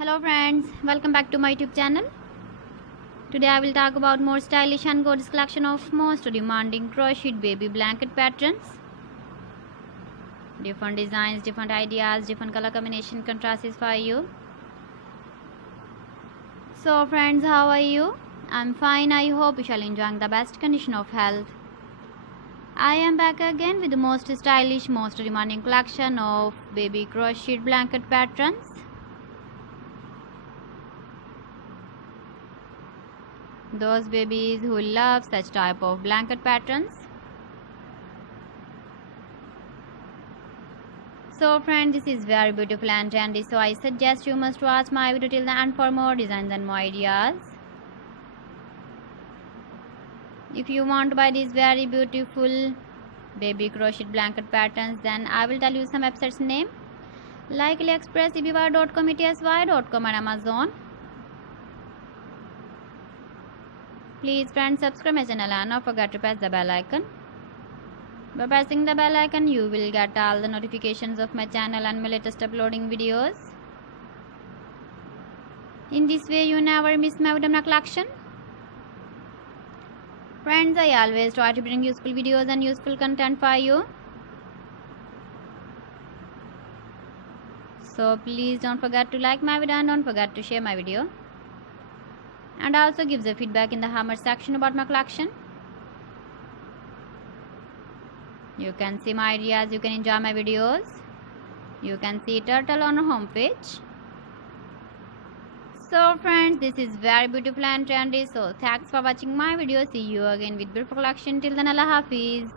Hello friends, welcome back to my YouTube channel. Today I will talk about more stylish and gorgeous collection of most demanding crocheted baby blanket patterns. Different designs, different ideas, different color combination contrasts for you. So friends, how are you? I'm fine. I hope you shall enjoy the best condition of health. I am back again with the most stylish, most demanding collection of baby crocheted blanket patterns. Those babies who love such type of blanket patterns. So friends, this is very beautiful and trendy, so I suggest you must watch my video till the end for more designs and more ideas. If you want to buy these very beautiful baby crocheted blanket patterns, then I will tell you some websites name like AliExpress, eBay.com, ETSY.com and Amazon. Please friends, subscribe my channel and don't forget to press the bell icon. By pressing the bell icon, you will get all the notifications of my channel and my latest uploading videos. In this way, you never miss my video collection. Friends, I always try to bring useful videos and useful content for you. So please don't forget to like my video and don't forget to share my video. And also give the feedback in the comment section about my collection. You can see my ideas, you can enjoy my videos. You can see turtle on our home page. So friends, this is very beautiful and trendy. So thanks for watching my video. See you again with beautiful collection. Till then, Allah Hafiz.